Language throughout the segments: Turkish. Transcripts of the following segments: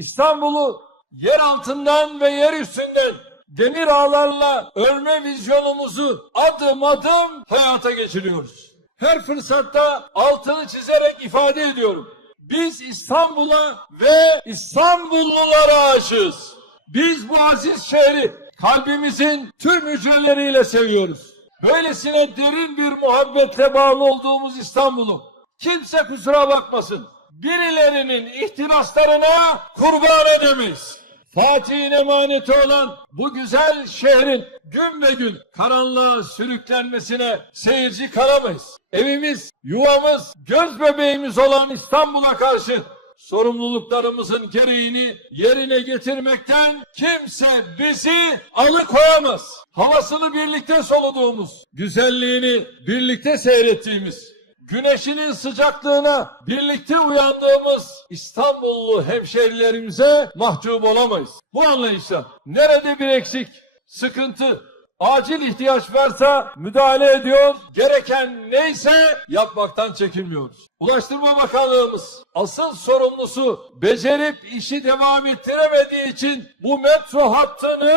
İstanbul'u yer altından ve yer üstünden demir ağlarla örme vizyonumuzu adım adım hayata geçiriyoruz. Her fırsatta altını çizerek ifade ediyorum. Biz İstanbul'a ve İstanbullulara aşığız. Biz bu aziz şehri kalbimizin tüm hücreleriyle seviyoruz. Böylesine derin bir muhabbetle bağlı olduğumuz İstanbul'u kimse kusura bakmasın. Birilerinin ihtiraslarına kurban edemeyiz. Fatih'in emaneti olan bu güzel şehrin gün ve gün karanlığa sürüklenmesine seyirci kalamayız. Evimiz, yuvamız, göz bebeğimiz olan İstanbul'a karşı sorumluluklarımızın gereğini yerine getirmekten kimse bizi alıkoyamaz. Havasını birlikte soluduğumuz, güzelliğini birlikte seyrettiğimiz, güneşinin sıcaklığına birlikte uyandığımız İstanbullu hemşerilerimize mahcup olamayız. Bu anlayışla nerede bir eksik, sıkıntı, acil ihtiyaç varsa müdahale ediyor, gereken neyse yapmaktan çekinmiyoruz. Ulaştırma Bakanlığımız asıl sorumlusu becerip işi devam ettiremediği için bu metro hattını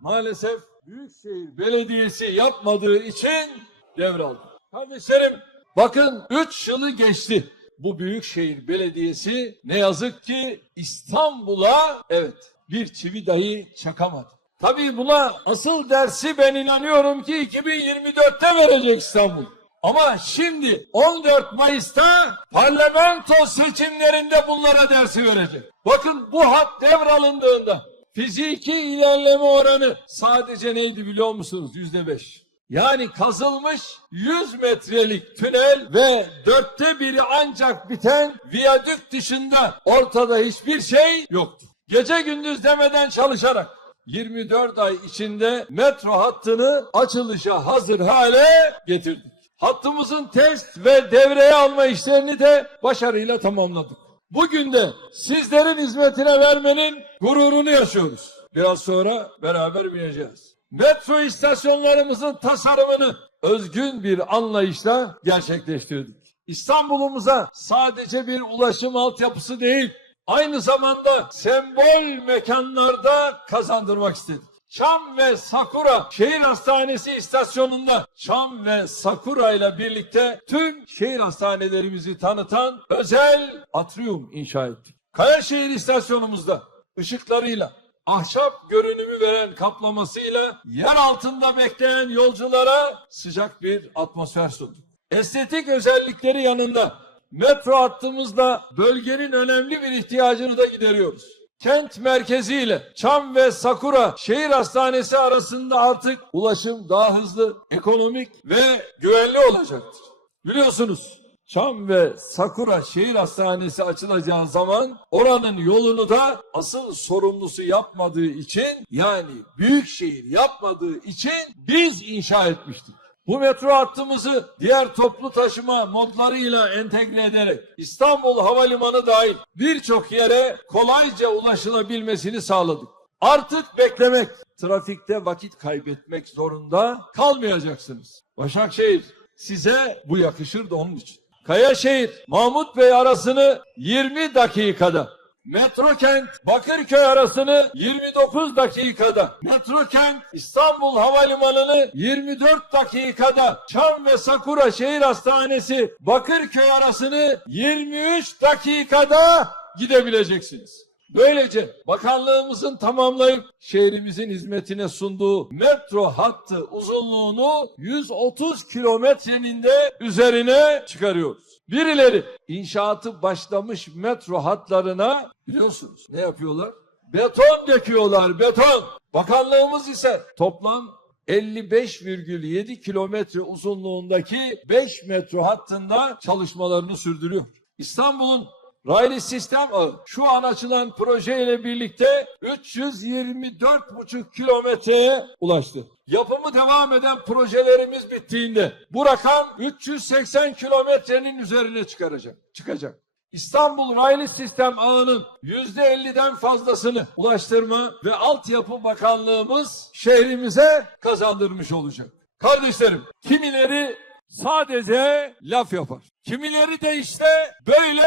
maalesef Büyükşehir Belediyesi yapmadığı için devraldı. Kardeşlerim bakın 3 yılı geçti. Bu Büyükşehir Belediyesi ne yazık ki İstanbul'a evet bir çivi dahi çakamadı. Tabii buna asıl dersi ben inanıyorum ki 2024'te verecek İstanbul. Ama şimdi 14 Mayıs'ta parlamento seçimlerinde bunlara dersi verecek. Bakın bu hat devralındığında fiziki ilerleme oranı sadece neydi biliyor musunuz? Yüzde beş. Yani kazılmış 100 metrelik tünel ve dörtte biri ancak biten viyadük dışında ortada hiçbir şey yoktu. Gece gündüz demeden çalışarak 24 ay içinde metro hattını açılışa hazır hale getirdik. Hattımızın test ve devreye alma işlerini de başarıyla tamamladık. Bugün de sizlerin hizmetine vermenin gururunu yaşıyoruz. Biraz sonra beraber bineceğiz. Metro istasyonlarımızın tasarımını özgün bir anlayışla gerçekleştirdik. İstanbul'umuza sadece bir ulaşım altyapısı değil, aynı zamanda sembol mekanlarda kazandırmak istedik. Çam ve Sakura şehir hastanesi istasyonunda Çam ve Sakura ile birlikte tüm şehir hastanelerimizi tanıtan özel atrium inşa ettik. Kayaşehir istasyonumuzda ışıklarıyla ahşap görünümü veren kaplamasıyla yer altında bekleyen yolculara sıcak bir atmosfer sunduk. Estetik özellikleri yanında metro hattımızla bölgenin önemli bir ihtiyacını da gideriyoruz. Kent merkeziyle Çam ve Sakura şehir hastanesi arasında artık ulaşım daha hızlı, ekonomik ve güvenli olacaktır. Biliyorsunuz Çam ve Sakura şehir hastanesi açılacağı zaman oranın yolunu da asıl sorumlusu yapmadığı için yani büyük şehir yapmadığı için biz inşa etmiştik. Bu metro hattımızı diğer toplu taşıma modlarıyla entegre ederek İstanbul Havalimanı dahil birçok yere kolayca ulaşılabilmesini sağladık. Artık beklemek, trafikte vakit kaybetmek zorunda kalmayacaksınız. Başakşehir size bu yakışır da onun için. Kayaşehir, Mahmut Bey arasını 20 dakikada, Metro Kent Bakırköy arasını 29 dakikada, Metro Kent İstanbul Havalimanı'nı 24 dakikada, Çam ve Sakura Şehir Hastanesi Bakırköy arasını 23 dakikada gidebileceksiniz. Böylece bakanlığımızın tamamlayıp şehrimizin hizmetine sunduğu metro hattı uzunluğunu 130 kilometrenin de üzerine çıkarıyoruz. Birileri inşaatı başlamış metro hatlarına biliyorsunuz ne yapıyorlar? Beton döküyorlar beton. Bakanlığımız ise toplam 55,7 kilometre uzunluğundaki 5 metro hattında çalışmalarını sürdürüyor. İstanbul'un Raylı sistem ağı şu an açılan proje ile birlikte 324,5 kilometreye ulaştı. Yapımı devam eden projelerimiz bittiğinde bu rakam 380 kilometrenin üzerine çıkaracak, çıkacak. İstanbul Raylı Sistem ağının %50'den fazlasını Ulaştırma ve Altyapı Bakanlığımız şehrimize kazandırmış olacak. Kardeşlerim, kimileri sadece laf yapar. Kimileri de işte böyle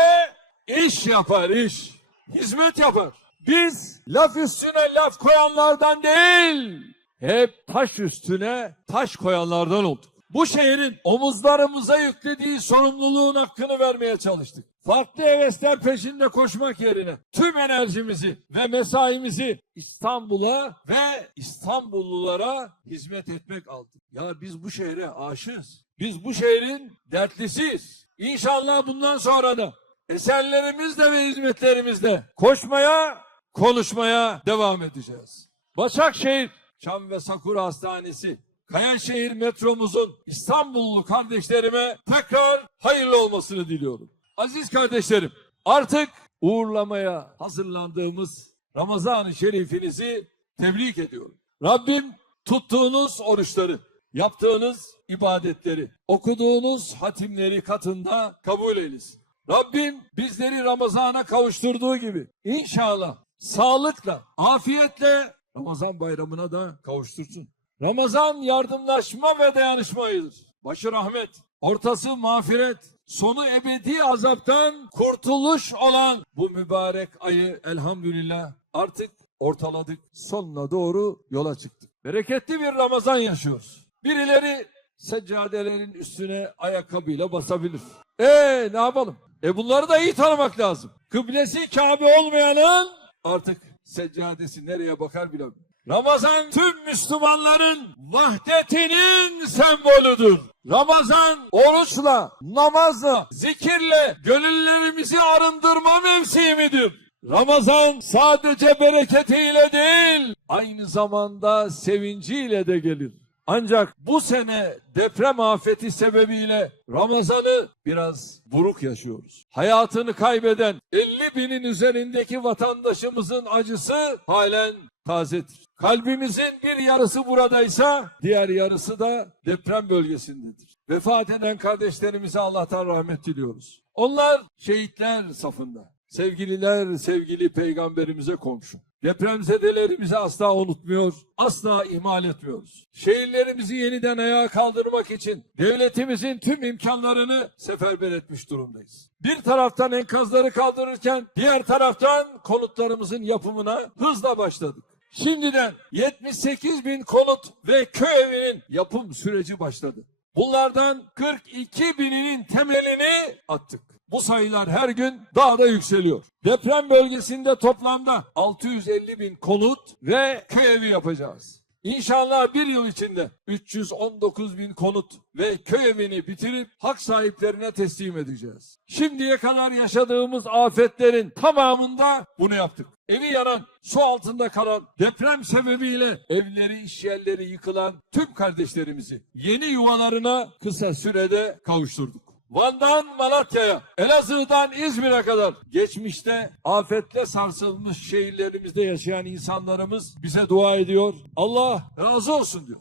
iş yapar iş. hizmet yapar. Biz laf üstüne laf koyanlardan değil, hep taş üstüne taş koyanlardan olduk. Bu şehrin omuzlarımıza yüklediği sorumluluğun hakkını vermeye çalıştık. Farklı hevesler peşinde koşmak yerine tüm enerjimizi ve mesaimizi İstanbul'a ve İstanbullulara hizmet etmek aldık. Ya biz bu şehre aşığız. Biz bu şehrin dertlisiyiz. İnşallah bundan sonra da eserlerimizle ve hizmetlerimizle koşmaya, konuşmaya devam edeceğiz. Başakşehir Çam ve Sakura Hastanesi, Kayaşehir metromuzun İstanbullu kardeşlerime tekrar hayırlı olmasını diliyorum. Aziz kardeşlerim, artık uğurlamaya hazırlandığımız Ramazan-ı Şerifinizi tebrik ediyorum. Rabbim tuttuğunuz oruçları, yaptığınız ibadetleri, okuduğunuz hatimleri katında kabul eylesin. Rabbim bizleri Ramazan'a kavuşturduğu gibi inşallah sağlıkla, afiyetle Ramazan bayramına da kavuştursun. Ramazan yardımlaşma ve dayanışma ayıdır. Başı rahmet, ortası mağfiret, sonu ebedi azaptan kurtuluş olan bu mübarek ayı elhamdülillah artık ortaladık. Sonuna doğru yola çıktık. Bereketli bir Ramazan yaşıyoruz. Birileri seccadelerin üstüne ayakkabıyla basabilir. Ee ne yapalım? E bunları da iyi tanımak lazım. Kıblesi Kabe olmayanın artık seccadesi nereye bakar bilemiyorum. Ramazan tüm Müslümanların vahdetinin sembolüdür. Ramazan oruçla, namazla, zikirle gönüllerimizi arındırma mevsimidir. Ramazan sadece bereketiyle değil, aynı zamanda sevinciyle de gelir. Ancak bu sene deprem afeti sebebiyle Ramazan'ı biraz buruk yaşıyoruz. Hayatını kaybeden 50 binin üzerindeki vatandaşımızın acısı halen tazedir. Kalbimizin bir yarısı buradaysa diğer yarısı da deprem bölgesindedir. Vefat eden kardeşlerimize Allah'tan rahmet diliyoruz. Onlar şehitler safında. Sevgililer sevgili peygamberimize komşu. Depremzedelerimizi asla unutmuyor, asla ihmal etmiyoruz. Şehirlerimizi yeniden ayağa kaldırmak için devletimizin tüm imkanlarını seferber etmiş durumdayız. Bir taraftan enkazları kaldırırken diğer taraftan konutlarımızın yapımına hızla başladık. Şimdiden 78 bin konut ve köy evinin yapım süreci başladı. Bunlardan 42 bininin temelini attık. Bu sayılar her gün daha da yükseliyor. Deprem bölgesinde toplamda 650 bin konut ve köy evi yapacağız. İnşallah bir yıl içinde 319 bin konut ve köy evini bitirip hak sahiplerine teslim edeceğiz. Şimdiye kadar yaşadığımız afetlerin tamamında bunu yaptık. Evi yanan, su altında kalan, deprem sebebiyle evleri, iş yerleri yıkılan tüm kardeşlerimizi yeni yuvalarına kısa sürede kavuşturduk. Van'dan Malatya'ya, Elazığ'dan İzmir'e kadar geçmişte afetle sarsılmış şehirlerimizde yaşayan insanlarımız bize dua ediyor. Allah razı olsun diyor.